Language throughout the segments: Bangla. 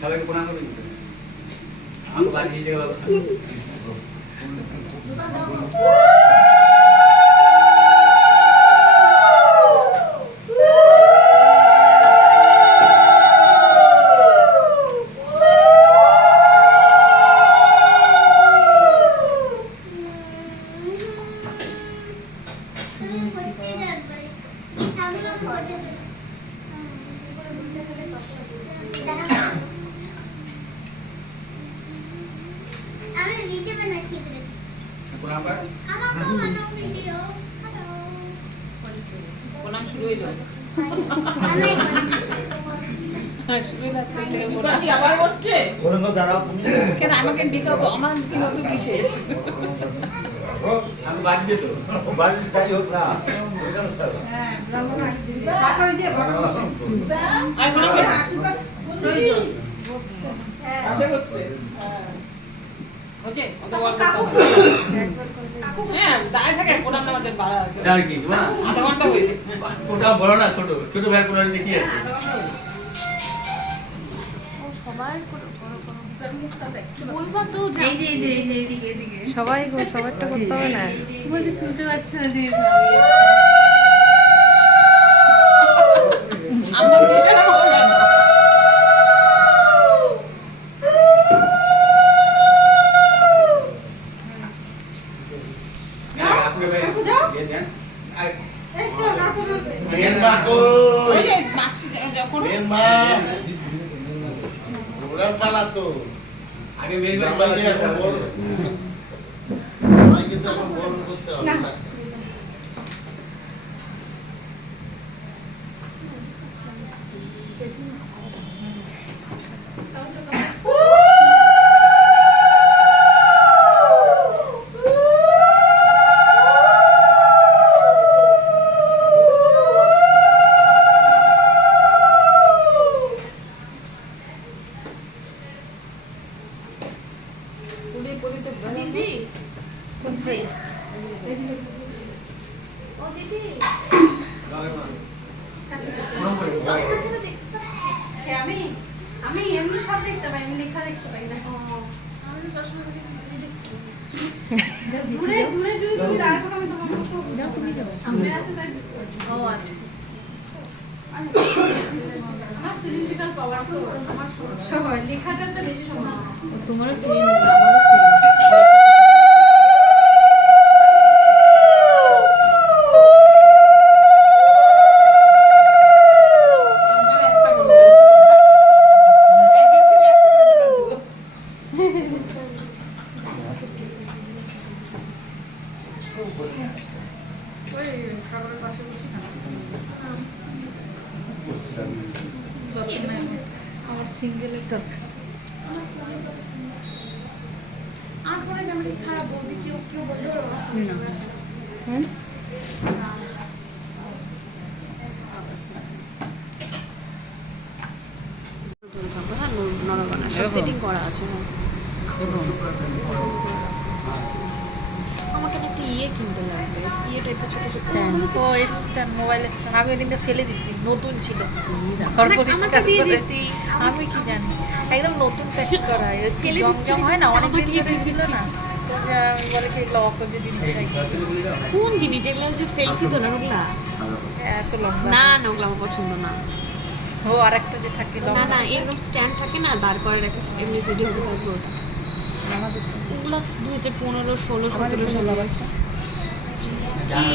সবাইকে প্রণাম করবেন। আমাকে বাড়ি দিয়ে যাওয়া ওটা বড় না ছোট ছোট ভাই কোন কি আছে সবাই সবারটা করতে হবে না বলছে তুলতে পারছে না দিয়ে আগে বের করে কিন্তু এখন বরণ করতে হবে না। আমি এমনি সব দেখতে পাই, আমি লেখা দেখতে পাই না। আমি সবসময় দূরে দূরে যদি তুমি দাঁড়াও আমি তোমার যাও, তুমি যাও সামনে আছে তাই বুঝতে পারছি। ও আচ্ছা আমার সিলিন্ড্রিক্যাল পাওয়ার তো আমার সমস্যা হয়, লেখাটাতে বেশি সমস্যা। তোমারও সিলিন্ডার, আমারও সিলিন্ডার। আমার সিঙ্গেলের দরকার। আর ফোনে যেমন খারাপ বলতে কেউ বলতে পারবো না। হুম সেটিং করা আছে। আমাকে একটা ইয়ে কিনতে লাগবে, ইয়ে টাইপের ছোট ছোট স্ট্যান্ড। ও স্ট্যান্ড, মোবাইল স্ট্যান্ড। আমি ওইদিনটা ফেলে দিছি, নতুন ছিল। আমি কি জানি, একদম নতুন প্যাক করা, জং হয় না, অনেকদিন ধরে ছিল না। বলে কি এগুলো অপর্য জিনিস। কোন জিনিস এগুলো? হচ্ছে সেলফি তো না ওগুলা? এত লম্বা না না, ওগুলো আমার পছন্দ না। ও আর একটা যে থাকে না না, এরকম স্ট্যান্ড থাকে না, তারপরে রেখে এমনি ভিডিও হতে থাকবে ওটা। ওগুলো 2015, 16, 17 সালে। কি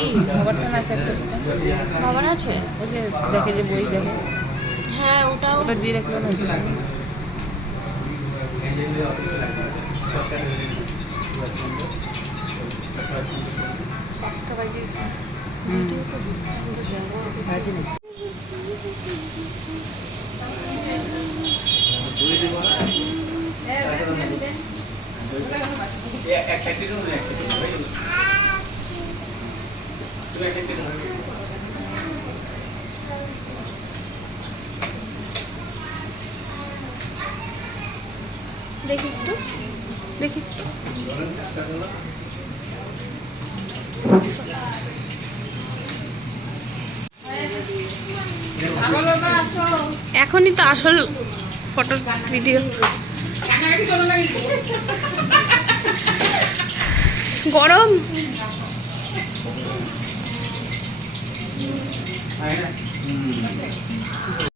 খবর আছে? ওই যে দেখে যে বই দেখে, হ্যাঁ ওটাও ওটা দিয়ে রাখলো না। 5টা বাজে গেছে। ভিডিও তো বাজে না। এক সাইড থেকে এক সাইড থেকে হয়ে গেল তুমি এক সাইড থেকে হয়ে গেল দেখি একটু দেখি একটু এখনই তো আসল ফটো ভিডিও গরম হ্যাঁ